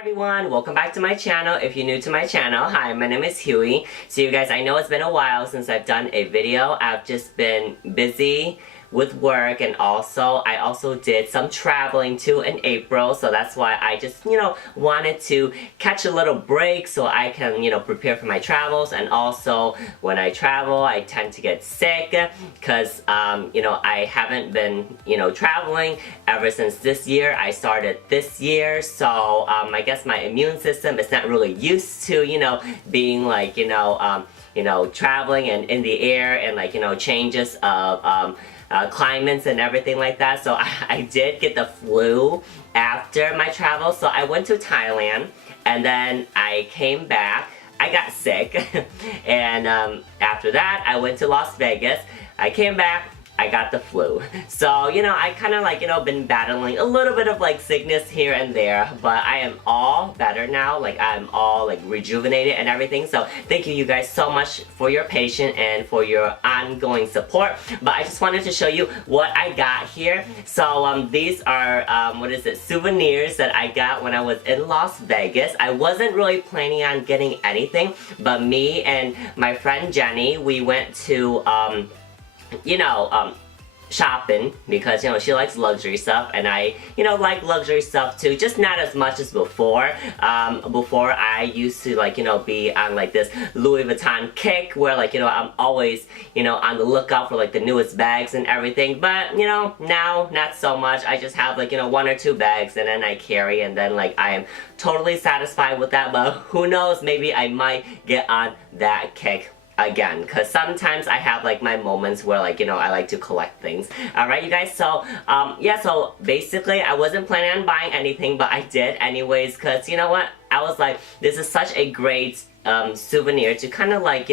Everyone, welcome back to my channel. If you're new to my channel, hi, my name is Huey. So you guys, I know it's been a while since I've done a video. I've just been busy with work, and I also did some traveling too in April, so that's why I just, wanted to catch a little break so I can, prepare for my travels. And also, when I travel, I tend to get sick because, I haven't been, traveling ever since this year. I started this year, so I guess my immune system is not really used to, being like, traveling and in the air and like, changes of climates and everything like that. So I did get the flu after my travel. So I went to Thailand and then I came back. I got sick and after that I went to Las Vegas. I came back. I got the flu. So, I kind of like, been battling a little bit of like sickness here and there, but I am all better now. Like, I'm all like rejuvenated and everything. So, thank you guys so much for your patience and for your ongoing support. But I just wanted to show you what I got here. So, these are, souvenirs that I got when I was in Las Vegas. I wasn't really planning on getting anything, but me and my friend Jenny, we went to, shopping because, she likes luxury stuff and I, like luxury stuff too, just not as much as before. Before I used to like, be on like this Louis Vuitton kick where like, I'm always, on the lookout for like the newest bags and everything. But, now not so much. I just have like, one or two bags and then I carry and then like I am totally satisfied with that. But who knows, maybe I might get on that kick again, because sometimes I have like my moments where like, I like to collect things. Alright, you guys, so yeah, so basically I wasn't planning on buying anything, but I did anyways, because you know what, I was like, this is such a great souvenir to kind of like,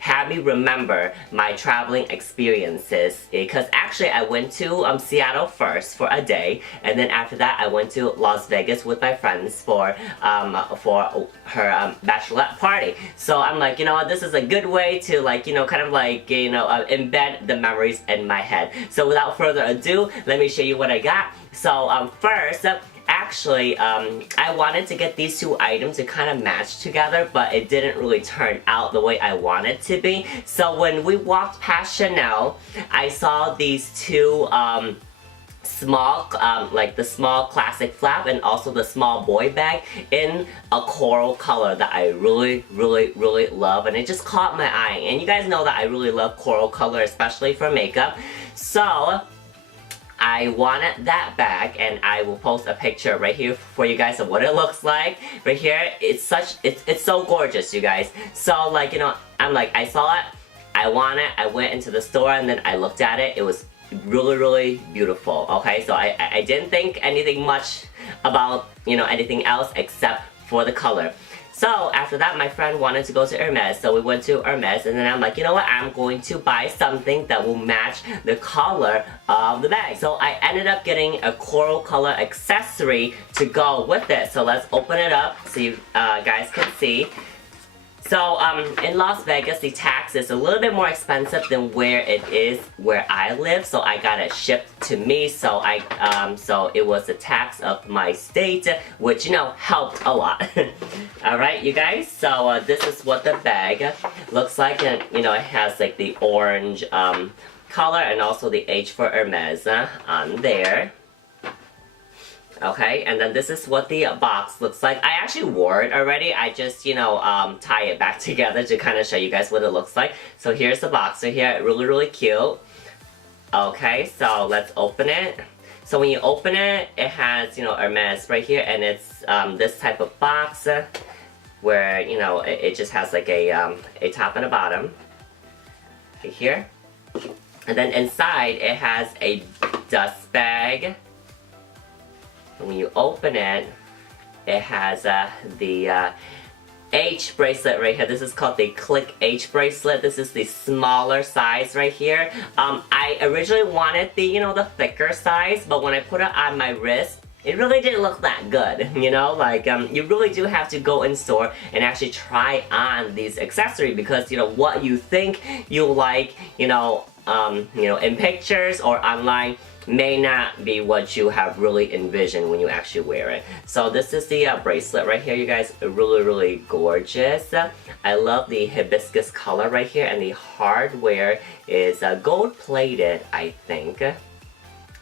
have me remember my traveling experiences, because actually I went to Seattle first for a day, and then after that I went to Las Vegas with my friends for her bachelorette party. So I'm like, this is a good way to like, kind of like, embed the memories in my head. So without further ado, let me show you what I got. So first, actually, I wanted to get these two items to kind of match together, but it didn't really turn out the way I wanted to be. So when we walked past Chanel, I saw these two small, like the small classic flap and also the small boy bag in a coral color that I really, really, really love, and it just caught my eye. And you guys know that I really love coral color, especially for makeup. So I wanted that bag, and I will post a picture right here for you guys of what it looks like. Right here, it's so gorgeous, you guys. So like, I'm like, I saw it, I want it, I went into the store and then I looked at it. It was really, really beautiful. Okay, so I didn't think anything much about, anything else except for the color. So after that, my friend wanted to go to Hermes, so we went to Hermes, and then I'm like, you know what, I'm going to buy something that will match the color of the bag. So I ended up getting a coral color accessory to go with it. So let's open it up so you guys can see. So in Las Vegas, the tax is a little bit more expensive than where it is where I live. So I got it shipped to me. So so it was the tax of my state, which helped a lot. All right, you guys. So this is what the bag looks like, and it has like the orange color and also the H for Hermes on there. Okay, and then this is what the box looks like. I actually wore it already. I just, tie it back together to kind of show you guys what it looks like. So here's the box right here. Really, really cute. Okay, so let's open it. So when you open it, it has, Hermes right here, and it's this type of box where, it just has like a top and a bottom right here. And then inside, it has a dust bag. When you open it, it has the H bracelet right here. This is called the Clic H bracelet. This is the smaller size right here. I originally wanted the, the thicker size, but when I put it on my wrist, it really didn't look that good, like, you really do have to go in store and actually try on these accessories, because, what you think you like, in pictures or online may not be what you have really envisioned when you actually wear it. So this is the bracelet right here, you guys. Really gorgeous. I love the hibiscus color right here, and the hardware is gold plated, I think.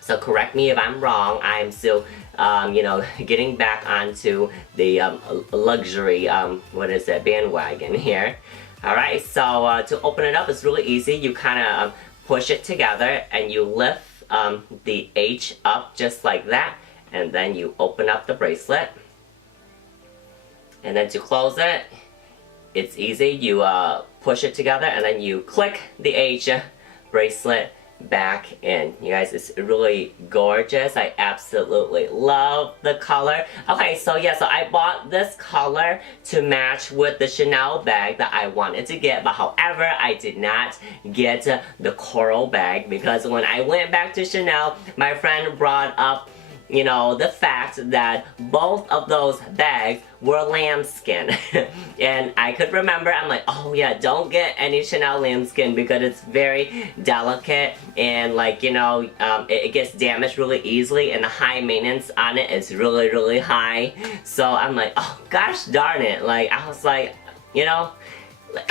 So correct me if I'm wrong. I'm still, you know, getting back onto the luxury, what is it, bandwagon here. Alright, so to open it up, it's really easy. You kind of push it together and you lift the H up just like that. And then you open up the bracelet. And then to close it, it's easy. You push it together and then you click the H bracelet back in. You guys, it's really gorgeous. I absolutely love the color. Okay, so yeah, so I bought this color to match with the Chanel bag that I wanted to get, but however, I did not get the coral bag because when I went back to Chanel, my friend brought up, you know, the fact that both of those bags were lambskin. And I could remember, I'm like, oh yeah, don't get any Chanel lambskin because it's very delicate and, like, you know, it gets damaged really easily and the high maintenance on it is really high. So I'm like, oh gosh darn it. Like, I was like, you know,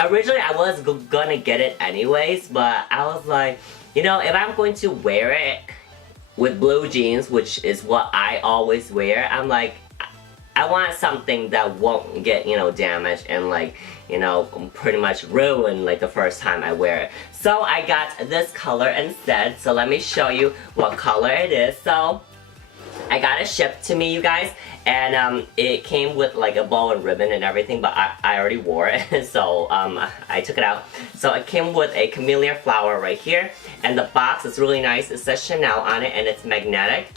originally I was gonna get it anyways, but I was like, you know, if I'm going to wear it with blue jeans, which is what I always wear, I'm like, I want something that won't get, you know, damaged and, like, you know, pretty much ruined like the first time I wear it. So I got this color instead. So let me show you what color it is. So I got it shipped to me, you guys, and it came with like a bow and ribbon and everything, but I already wore it, so I took it out. So it came with a camellia flower right here, and the box is really nice. It says Chanel on it, and it's magnetic.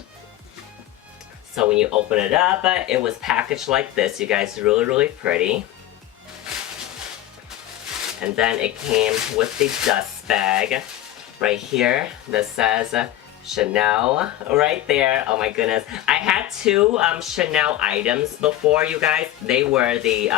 So when you open it up, it was packaged like this, you guys. Really pretty. And then it came with the dust bag right here that says Chanel right there. Oh my goodness. I had two Chanel items before, you guys. They were the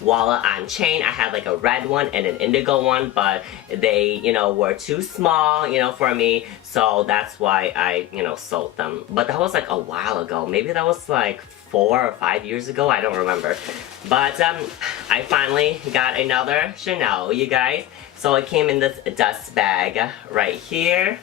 wallet on chain. I had like a red one and an indigo one, but they, you know, were too small, you know, for me. So that's why I, you know, sold them. But that was like a while ago. Maybe that was like 4 or 5 years ago. I don't remember. But I finally got another Chanel, you guys. So it came in this dust bag right here.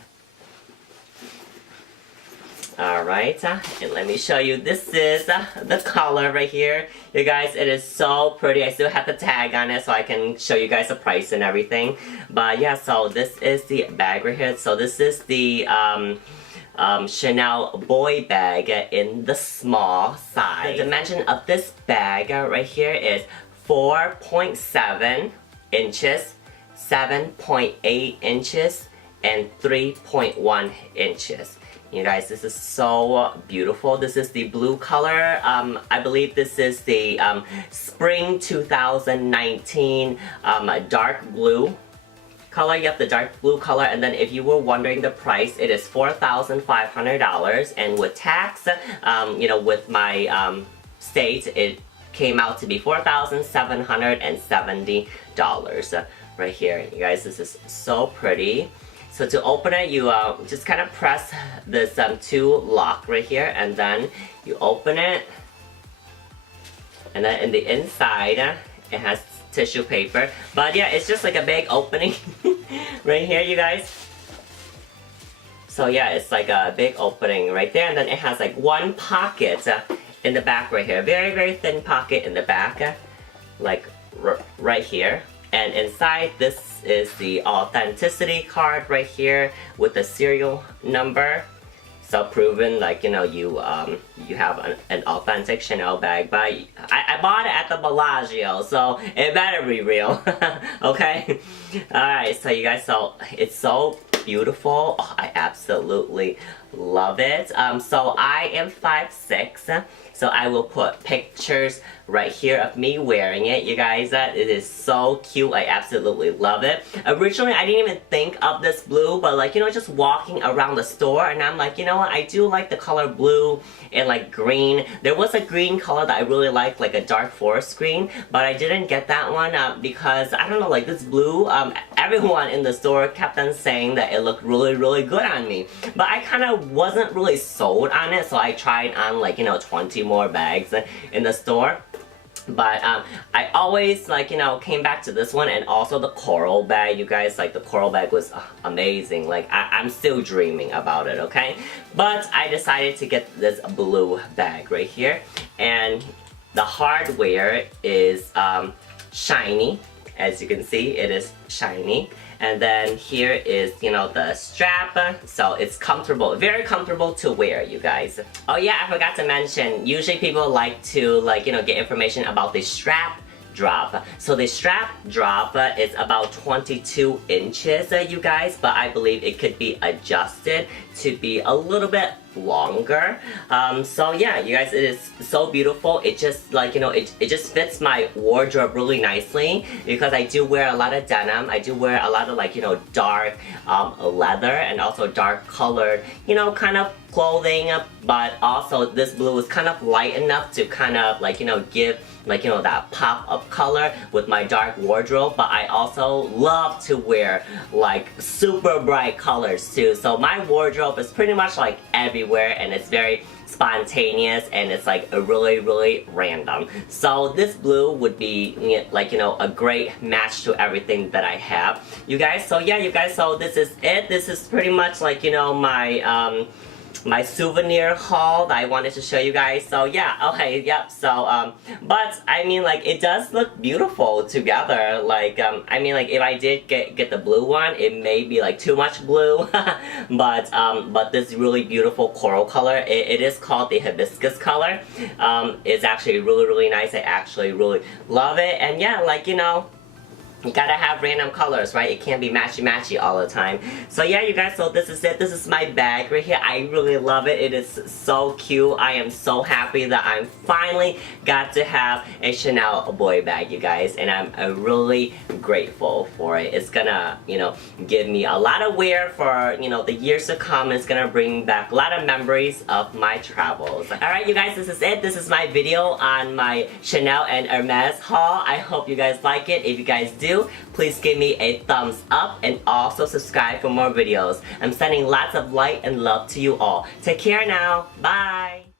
Alright, and let me show you. This is the color right here. You guys, it is so pretty. I still have the tag on it so I can show you guys the price and everything. But yeah, so this is the bag right here. So this is the Chanel boy bag in the small size. The dimension of this bag right here is 4.7 inches, 7.8 inches, and 3.1 inches. You guys, this is so beautiful. This is the blue color. I believe this is the spring 2019 dark blue color. Yep, the dark blue color. And then if you were wondering the price, it is $4,500. And with tax, you know, with my state, it came out to be $4,770 right here. You guys, this is so pretty. So to open it, you just kind of press this 2 lock right here, and then you open it. And then in the inside, it has tissue paper. But yeah, it's just like a big opening right here, you guys. So yeah, it's like a big opening right there, and then it has like 1 pocket in the back right here. Very thin pocket in the back, like right here. And inside, this is the authenticity card right here with the serial number. So proving, like, you know, you have an authentic Chanel bag. But I bought it at the Bellagio, so it better be real. Okay? Alright, so you guys, so it's so beautiful. Oh, I absolutely love it. So I am 5'6", so I will put pictures right here of me wearing it. You guys, it is so cute. I absolutely love it. Originally, I didn't even think of this blue, but like, you know, just walking around the store, and I'm like, you know what, I do like the color blue and like green. There was a green color that I really liked, like a dark forest green, but I didn't get that one because, I don't know, like this blue, everyone in the store kept on saying that it looked really good on me. But I kind of wasn't really sold on it, so I tried on like, you know, 20 more bags in the store. But I always like, you know, came back to this one, and also the coral bag. You guys, like, the coral bag was amazing. Like, I'm still dreaming about it, okay? But I decided to get this blue bag right here, and the hardware is shiny. As you can see, it is shiny. And then here is, you know, the strap, so it's comfortable, very comfortable to wear, you guys. Oh yeah, I forgot to mention, usually people like to, like, you know, get information about the strap drop. So the strap drop is about 22 inches, you guys, but I believe it could be adjusted to be a little bit longer. So yeah, you guys, it is so beautiful. It just, like, you know, it just fits my wardrobe really nicely, because I do wear a lot of denim. I do wear a lot of, like, you know, dark leather, and also dark colored, you know, kind of clothing, but also this blue is kind of light enough to kind of, like, you know, give, like, you know, that pop of color with my dark wardrobe. But I also love to wear like super bright colors too, so my wardrobe is pretty much like everywhere, and it's very spontaneous, and it's like a really random. So this blue would be, like, you know, a great match to everything that I have, you guys. So yeah, you guys, so this is it. This is pretty much like, you know, my my souvenir haul that I wanted to show you guys. So yeah, okay, yep. So but I mean, like, it does look beautiful together. Like I mean, like, if I did get the blue one, it may be like too much blue. But this really beautiful coral color, it is called the hibiscus color. It's actually really nice. I actually really love it. And yeah, like, you know, you gotta have random colors, right? It can't be matchy all the time. So yeah, you guys, so this is it. This is my bag right here. I really love it. It is so cute. I am so happy that I finally got to have a Chanel boy bag, you guys. And I'm really grateful for it. It's gonna, you know, give me a lot of wear for, you know, the years to come. It's gonna bring back a lot of memories of my travels. Alright, you guys, this is it. This is my video on my Chanel and Hermes haul. I hope you guys like it. If you guys do, please give me a thumbs up, and also subscribe for more videos. I'm sending lots of light and love to you all. Take care now. Bye.